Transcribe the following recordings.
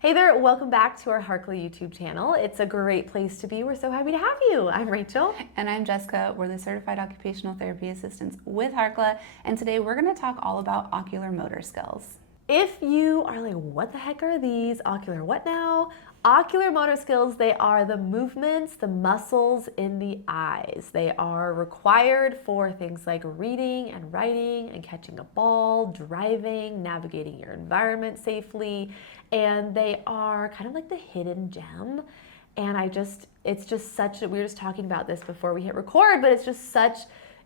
Hey there, welcome back to our Harkla YouTube channel. It's a great place to be. We're so happy to have you. I'm Rachel. And I'm Jessica. We're the Certified Occupational Therapy Assistants with Harkla, and today we're going to talk all about ocular motor skills. If you are like, what the heck are these? Ocular what now? Ocular motor skills, they are the movements, the muscles in the eyes. They are required for things like reading and writing and catching a ball, driving, navigating your environment safely, and they are kind of like the hidden gem. And it's just such we were just talking about this before we hit record, but it's just such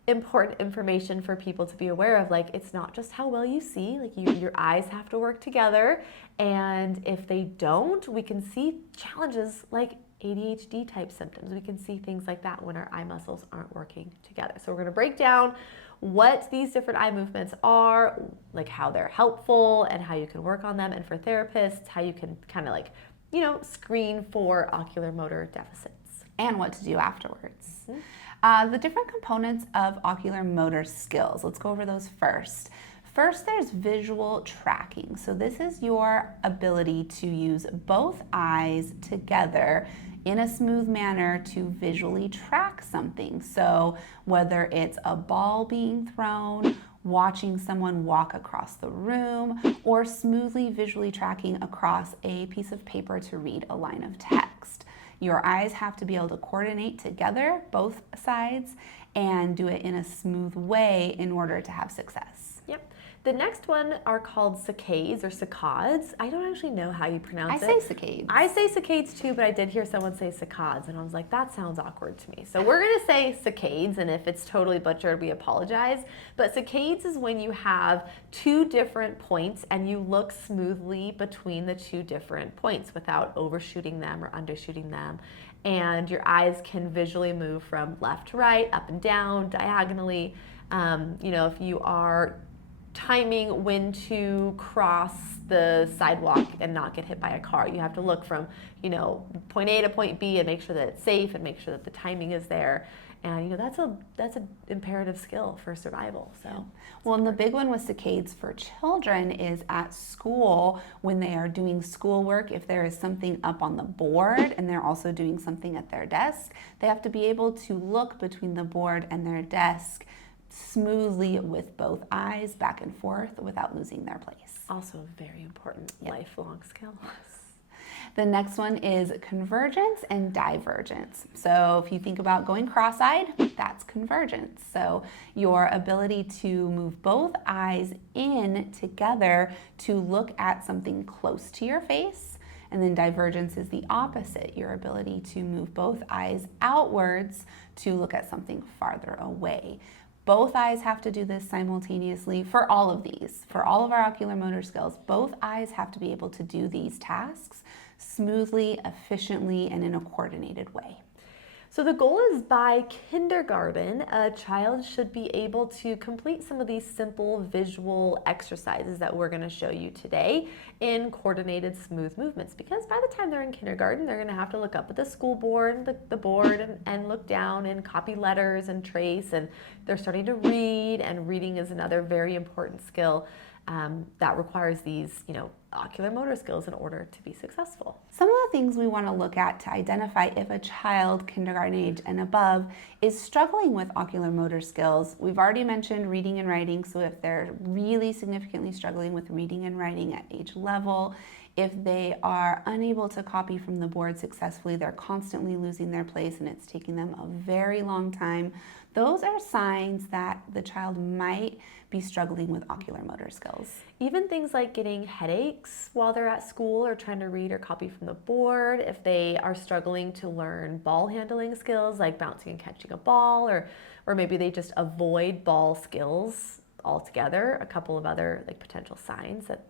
important information for people to be aware of. Like, it's not just how well you see, like your eyes have to work together, and if they don't, we can see challenges like ADHD type symptoms. We can see things like that when our eye muscles aren't working together. So we're going to break down what these different eye movements are, like how they're helpful and how you can work on them, and for therapists, how you can kind of screen for ocular motor deficits. And what to do afterwards. Mm-hmm. The different components of ocular motor skills. Let's go over those first. First, there's visual tracking. So this is your ability to use both eyes together in a smooth manner to visually track something. So whether it's a ball being thrown, watching someone walk across the room, or smoothly visually tracking across a piece of paper to read a line of text. Your eyes have to be able to coordinate together, both sides, and do it in a smooth way in order to have success. Yep. The next one are called saccades or saccades. I don't actually know how you pronounce it. I say saccades. I say saccades too, but I did hear someone say saccades, and I was like, that sounds awkward to me. So we're going to say saccades, and if it's totally butchered, we apologize. But saccades is when you have two different points and you look smoothly between the two different points without overshooting them or undershooting them. And your eyes can visually move from left to right, up and down, diagonally. If you are timing when to cross the sidewalk and not get hit by a car, you have to look from point A to point B and make sure that it's safe and make sure that the timing is there. And that's an imperative skill for survival. So well, and the big one with saccades for children is at school when they are doing schoolwork. If there is something up on the board and they're also doing something at their desk, they have to be able to look between the board and their desk smoothly with both eyes back and forth without losing their place. Also a very important lifelong skill. The next one is convergence and divergence. So if you think about going cross-eyed, that's convergence. So your ability to move both eyes in together to look at something close to your face. And then divergence is the opposite, your ability to move both eyes outwards to look at something farther away. Both eyes have to do this simultaneously for all of these. For all of our ocular motor skills, both eyes have to be able to do these tasks smoothly, efficiently, and in a coordinated way. So the goal is by kindergarten, a child should be able to complete some of these simple visual exercises that we're going to show you today in coordinated, smooth movements. Because by the time they're in kindergarten, they're going to have to look up at the school board, the board, and look down and copy letters and trace. And they're starting to read, and reading is another very important skill that requires these, ocular motor skills in order to be successful. Some of the things we want to look at to identify if a child kindergarten age and above is struggling with ocular motor skills. We've already mentioned reading and writing, so if they're really significantly struggling with reading and writing at age level, if they are unable to copy from the board successfully, they're constantly losing their place and it's taking them a very long time, those are signs that the child might be struggling with ocular motor skills. Even things like getting headaches while they're at school or trying to read or copy from the board, if they are struggling to learn ball handling skills like bouncing and catching a ball, or maybe they just avoid ball skills altogether, a couple of other potential signs that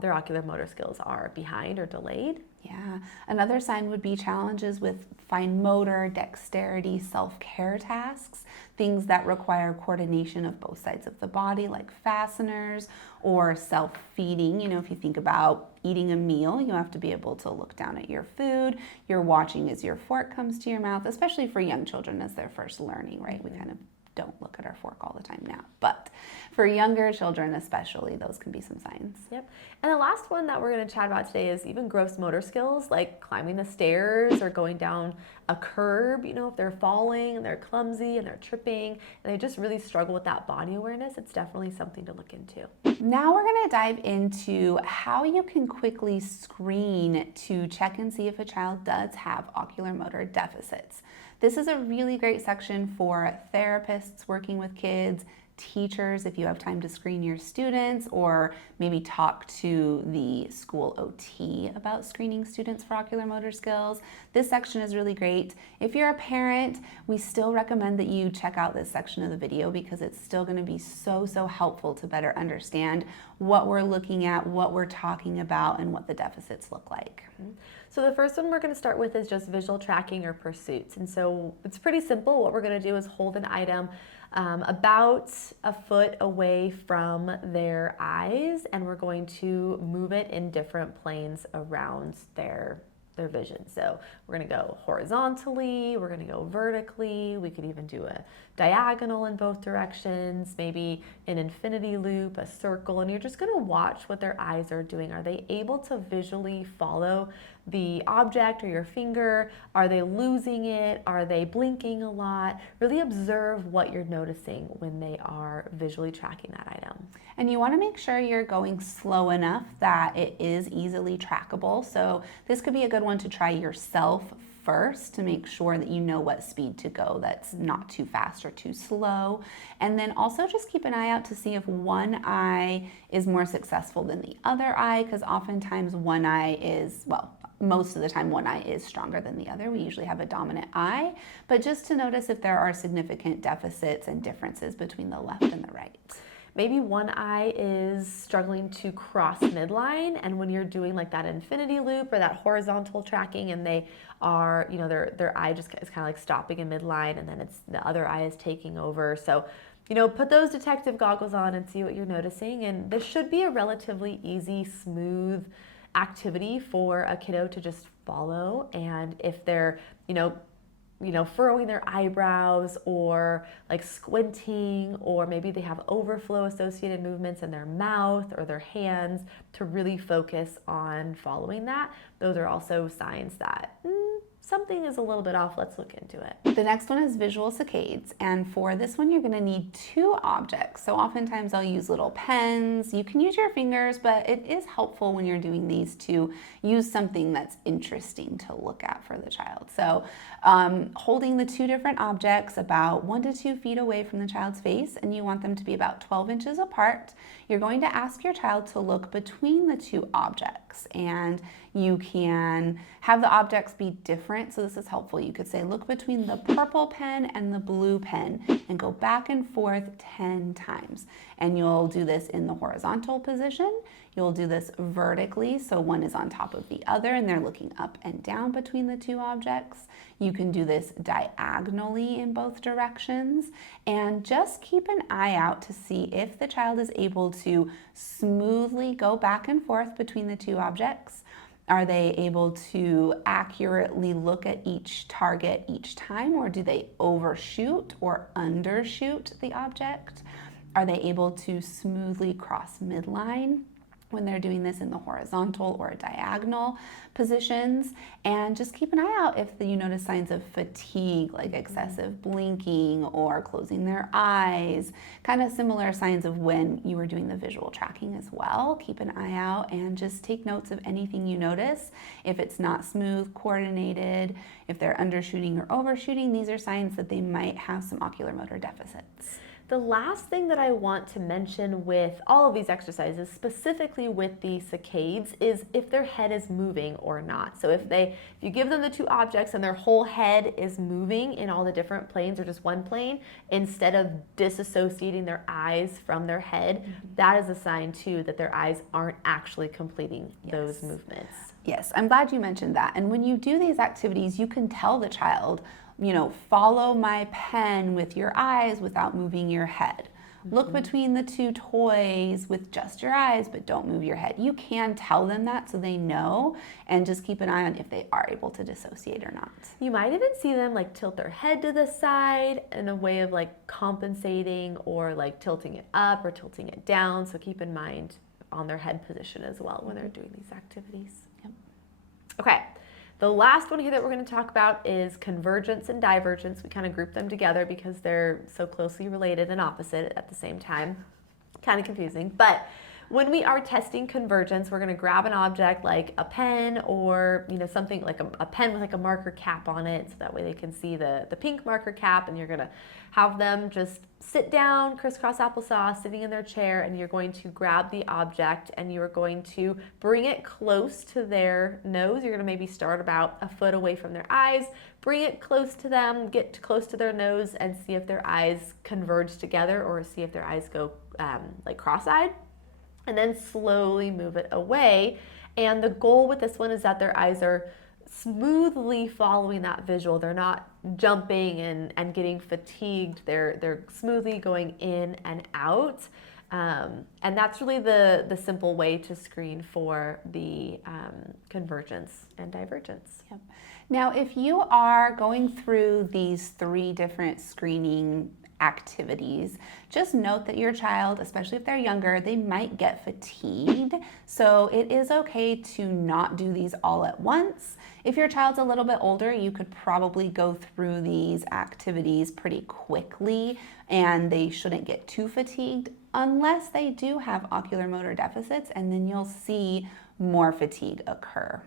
their ocular motor skills are behind or delayed. Yeah, another sign would be challenges with fine motor, dexterity, self-care tasks, things that require coordination of both sides of the body, like fasteners or self-feeding. If you think about eating a meal, you have to be able to look down at your food. You're watching as your fork comes to your mouth, especially for young children as they're first learning, right? We kind of don't look at our fork all the time now. But for younger children especially, those can be some signs. Yep. And the last one that we're going to chat about today is even gross motor skills, like climbing the stairs or going down a curb. You know, if they're falling and they're clumsy and they're tripping and they just really struggle with that body awareness, it's definitely something to look into. Now we're going to dive into how you can quickly screen to check and see if a child does have ocular motor deficits. This is a really great section for therapists working with kids, teachers if you have time to screen your students, or maybe talk to the school OT about screening students for ocular motor skills. This section is really great. If you're a parent, we still recommend that you check out this section of the video because it's still going to be so helpful to better understand what we're looking at, what we're talking about, and what the deficits look like. So the first one we're going to start with is just visual tracking or pursuits. And so it's pretty simple. What we're going to do is hold an item about a foot away from their eyes, and we're going to move it in different planes around their vision. So we're going to go horizontally, we're going to go vertically, we could even do a diagonal in both directions, maybe an infinity loop, a circle, and you're just going to watch what their eyes are doing. Are they able to visually follow the object or your finger? Are they losing it? Are they blinking a lot? Really observe what you're noticing when they are visually tracking that item. And you want to make sure you're going slow enough that it is easily trackable. So this could be a good one to try yourself first to make sure that you know what speed to go that's not too fast or too slow. And then also just keep an eye out to see if one eye is more successful than the other eye, because oftentimes one eye is, well, most of the time one eye is stronger than the other. We usually have a dominant eye, but just to notice if there are significant deficits and differences between the left and the right. Maybe one eye is struggling to cross midline, and when you're doing like that infinity loop or that horizontal tracking and they are, you know, their eye just is kind of like stopping in midline, and then it's the other eye is taking over. So, you know, put those detective goggles on and see what you're noticing, and this should be a relatively easy, smooth activity for a kiddo to just follow. And if they're, you know, furrowing their eyebrows or like squinting, or maybe they have overflow associated movements in their mouth or their hands, to really focus on following that. Those are also signs that something is a little bit off. Let's look into it. The next one is visual saccades, and for this one you're going to need two objects. So oftentimes I'll use little pens. You can use your fingers, but it is helpful when you're doing these to use something that's interesting to look at for the child. So holding the two different objects about 1 to 2 feet away from the child's face, and you want them to be about 12 inches apart, you're going to ask your child to look between the two objects, and you can have the objects be different. So this is helpful. You could say, look between the purple pen and the blue pen, and go back and forth 10 times. And you'll do this in the horizontal position. You'll do this vertically, so one is on top of the other and they're looking up and down between the two objects. You can do this diagonally in both directions, and just keep an eye out to see if the child is able to smoothly go back and forth between the two objects. Are they able to accurately look at each target each time, or do they overshoot or undershoot the object? Are they able to smoothly cross midline when they're doing this in the horizontal or diagonal positions? And just keep an eye out if you notice signs of fatigue, like excessive blinking or closing their eyes, kind of similar signs of when you were doing the visual tracking as well. Keep an eye out and just take notes of anything you notice. If it's not smooth, coordinated, if they're undershooting or overshooting, these are signs that they might have some ocular motor deficits. The last thing that I want to mention with all of these exercises, specifically with the saccades, is if their head is moving or not. So if you give them the two objects and their whole head is moving in all the different planes or just one plane, instead of disassociating their eyes from their head, that is a sign too that their eyes aren't actually completing those movements. Yes, I'm glad you mentioned that. And when you do these activities, you can tell the child, you know, follow my pen with your eyes without moving your head. Look between the two toys with just your eyes, but don't move your head. You can tell them that so they know, and just keep an eye on if they are able to dissociate or not. You might even see them like tilt their head to the side in a way of like compensating, or like tilting it up or tilting it down. So keep in mind on their head position as well when they're doing these activities. Yep. Okay. The last one here that we're going to talk about is convergence and divergence. We kind of group them together because they're so closely related and opposite at the same time. Kind of confusing. But when we are testing convergence, we're going to grab an object like a pen, or something like a pen with like a marker cap on it, so that way they can see the pink marker cap, and you're going to have them just sit down, crisscross applesauce, sitting in their chair, and you're going to grab the object and you're going to bring it close to their nose. You're going to maybe start about a foot away from their eyes, bring it close to them, get close to their nose, and see if their eyes converge together, or see if their eyes go like cross-eyed, and then slowly move it away. And the goal with this one is that their eyes are smoothly following that visual. They're not jumping and getting fatigued. They're smoothly going in and out. And that's really the simple way to screen for the convergence and divergence. Yep. Now, if you are going through these 3 different screening activities, just note that your child, especially if they're younger, they might get fatigued. So it is okay to not do these all at once. If your child's a little bit older, you could probably go through these activities pretty quickly, and they shouldn't get too fatigued unless they do have ocular motor deficits, and then you'll see more fatigue occur.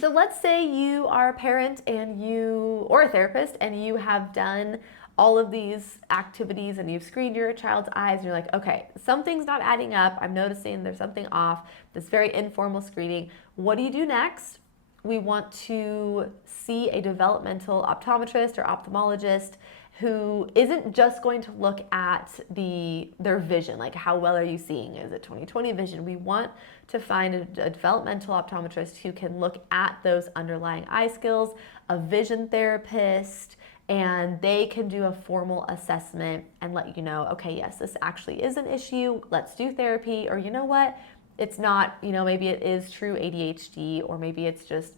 So let's say you are a parent or a therapist, and you have done all of these activities and you've screened your child's eyes, and you're like, okay, something's not adding up. I'm noticing there's something off. This very informal screening. What do you do next? We want to see a developmental optometrist or ophthalmologist who isn't just going to look at their vision, like how well are you seeing? Is it 20/20 vision? We want to find a developmental optometrist who can look at those underlying eye skills, a vision therapist, and they can do a formal assessment and let you know, okay, yes, this actually is an issue. Let's do therapy. Or you know what? It's not, maybe it is true ADHD, or maybe it's just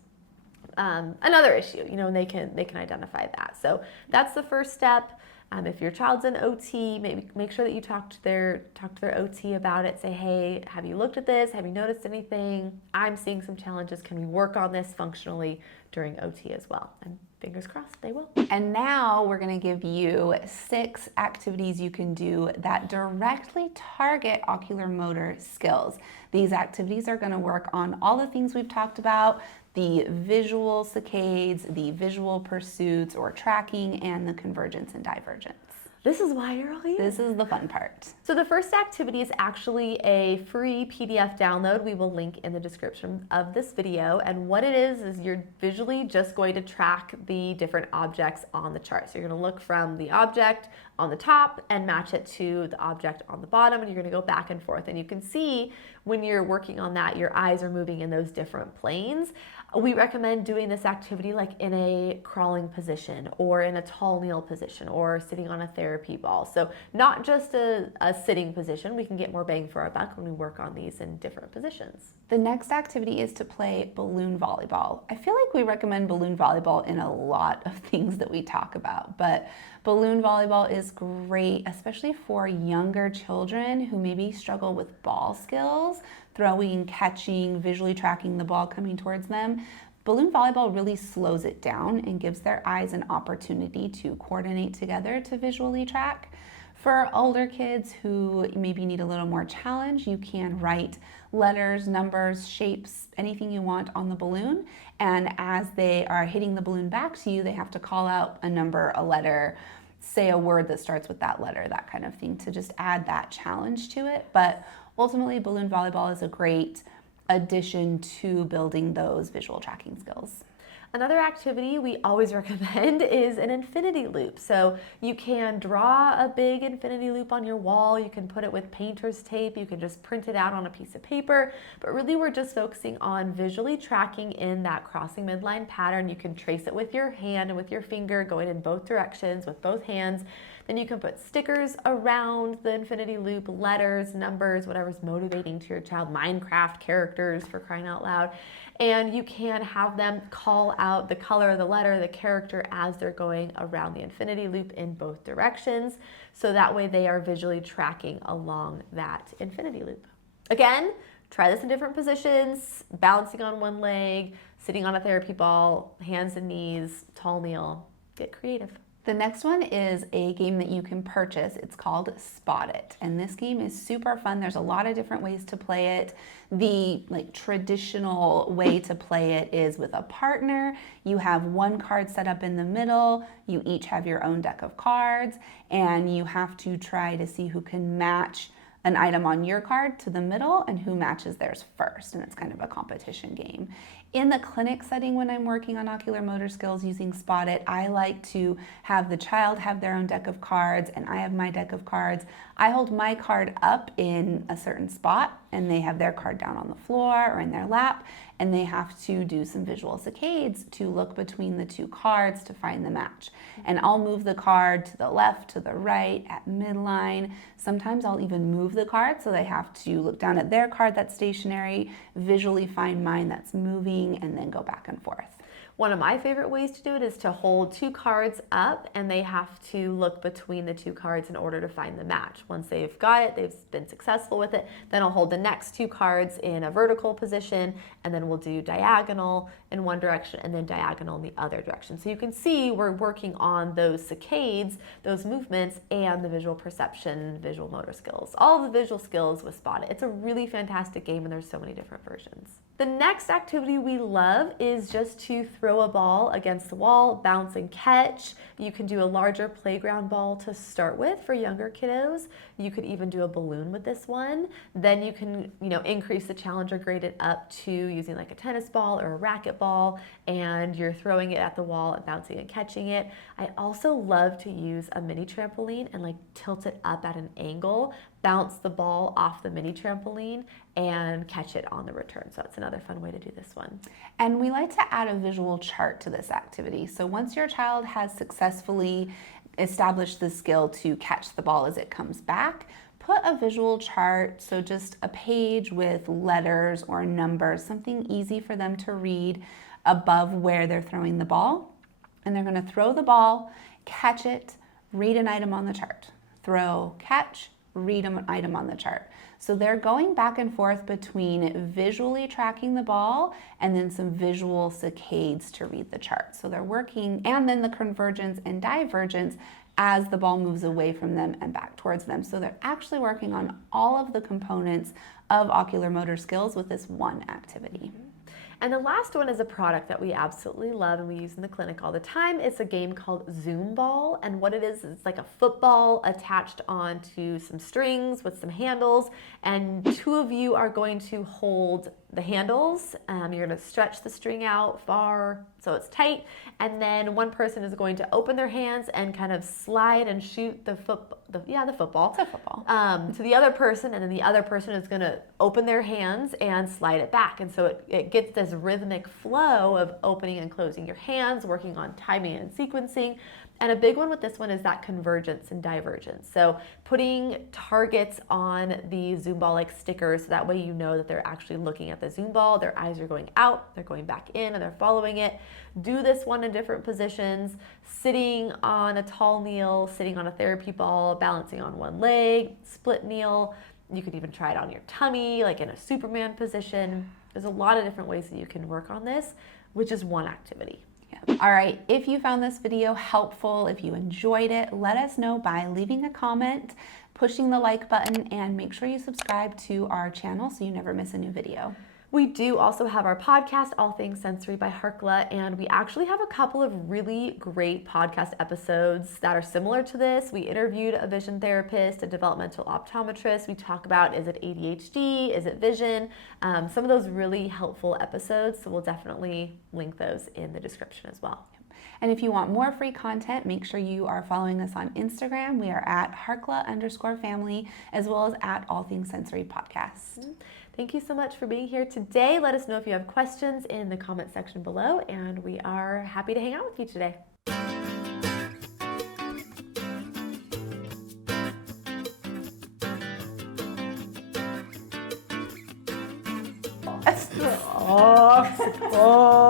another issue, and they can identify that. So that's the first step. If your child's in OT, maybe make sure that you talk to their OT about it. Say, hey, have you looked at this? Have you noticed anything? I'm seeing some challenges. Can we work on this functionally during OT as well? And fingers crossed, they will. And now we're going to give you 6 activities you can do that directly target ocular motor skills. These activities are going to work on all the things we've talked about: the visual saccades, the visual pursuits or tracking, and the convergence and divergence. This is why you're all here. This is the fun part. So the first activity is actually a free PDF download. We will link in the description of this video. And what it is you're visually just going to track the different objects on the chart. So you're going to look from the object on the top and match it to the object on the bottom, and you're going to go back and forth. And you can see when you're working on that, your eyes are moving in those different planes. We recommend doing this activity like in a crawling position, or in a tall kneel position, or sitting on a therapy ball. So not just a sitting position. We can get more bang for our buck when we work on these in different positions. The next activity is to play balloon volleyball. I feel like we recommend balloon volleyball in a lot of things that we talk about, but balloon volleyball is great, especially for younger children who maybe struggle with ball skills, throwing, catching, visually tracking the ball coming towards them. Balloon volleyball really slows it down and gives their eyes an opportunity to coordinate together to visually track. For older kids who maybe need a little more challenge, you can write letters, numbers, shapes, anything you want on the balloon. And as they are hitting the balloon back to you, they have to call out a number, a letter, say a word that starts with that letter, that kind of thing, to just add that challenge to it. But ultimately, balloon volleyball is a great addition to building those visual tracking skills. Another activity we always recommend is an infinity loop. So you can draw a big infinity loop on your wall. You can put it with painter's tape. You can just print it out on a piece of paper. But really we're just focusing on visually tracking in that crossing midline pattern. You can trace it with your hand and with your finger going in both directions with both hands. Then you can put stickers around the infinity loop, letters, numbers, whatever's motivating to your child, Minecraft characters for crying out loud. And you can have them call out the color, the letter, the character as they're going around the infinity loop in both directions. So that way they are visually tracking along that infinity loop. Again, try this in different positions, bouncing on one leg, sitting on a therapy ball, hands and knees, tall kneel. Get creative. The next one is a game that you can purchase. It's called Spot It. And this game is super fun. There's a lot of different ways to play it. The traditional way to play it is with a partner. You have one card set up in the middle. You each have your own deck of cards, and you have to try to see who can match an item on your card to the middle and who matches theirs first. And it's kind of a competition game. In the clinic setting, when I'm working on ocular motor skills using Spot It, I like to have the child have their own deck of cards and I have my deck of cards. I hold my card up in a certain spot and they have their card down on the floor or in their lap, and they have to do some visual saccades to look between the two cards to find the match. And I'll move the card to the left, to the right, at midline. Sometimes I'll even move the card so they have to look down at their card that's stationary, visually find mine that's moving, and then go back and forth. One of my favorite ways to do it is to hold two cards up and they have to look between the two cards in order to find the match. Once they've got it, they've been successful with it, then I'll hold the next two cards in a vertical position and then we'll do diagonal in one direction and then diagonal in the other direction. So you can see we're working on those saccades, those movements, and the visual perception, visual motor skills, all the visual skills with Spot It. It's a really fantastic game and there's so many different versions. The next activity we love is just to throw a ball against the wall, bounce and catch. You can do a larger playground ball to start with for younger kiddos. You could even do a balloon with this one. Then you can, increase the challenge or grade it up to using like a tennis ball or a racket ball, and you're throwing it at the wall and bouncing and catching it. I also love to use a mini trampoline and tilt it up at an angle, bounce the ball off the mini trampoline and catch it on the return. So that's another fun way to do this one. And we like to add a visual chart to this activity. So once your child has successfully established the skill to catch the ball as it comes back, put a visual chart, so just a page with letters or numbers, something easy for them to read above where they're throwing the ball. And they're going to throw the ball, catch it, read an item on the chart. Throw, catch, read an item on the chart. So they're going back and forth between visually tracking the ball and then some visual saccades to read the chart. So they're working, and then the convergence and divergence as the ball moves away from them and back towards them. So they're actually working on all of the components of ocular motor skills with this one activity. And the last one is a product that we absolutely love and we use in the clinic all the time. It's a game called Zoom Ball, and what it is, it's like a football attached onto some strings with some handles, and two of you are going to hold the handles. You're going to stretch the string out far so it's tight, and then one person is going to open their hands and kind of slide and shoot the football. It's a football. To the other person, and then the other person is going to open their hands and slide it back. And so it gets this rhythmic flow of opening and closing your hands, working on timing and sequencing. And a big one with this one is that convergence and divergence. So putting targets on the Zoom ball like stickers, so that way you know that they're actually looking at the Zoom ball, their eyes are going out, they're going back in, and they're following it. Do this one in different positions, sitting on a tall kneel, sitting on a therapy ball, balancing on one leg, split kneel. You could even try it on your tummy, like in a Superman position. There's a lot of different ways that you can work on this, which is one activity. All right, if you found this video helpful, if you enjoyed it, let us know by leaving a comment, pushing the like button, and make sure you subscribe to our channel so you never miss a new video. We do also have our podcast, All Things Sensory by Herkla, and we actually have a couple of really great podcast episodes that are similar to this. We interviewed a vision therapist, a developmental optometrist. We talk about, is it ADHD, is it vision? Some of those really helpful episodes, so we'll definitely link those in the description as well. And if you want more free content, make sure you are following us on Instagram. We are at Herkla_family, as well as at All Things Sensory Podcast. Thank you so much for being here today. Let us know if you have questions in the comment section below, and we are happy to hang out with you today. Oh.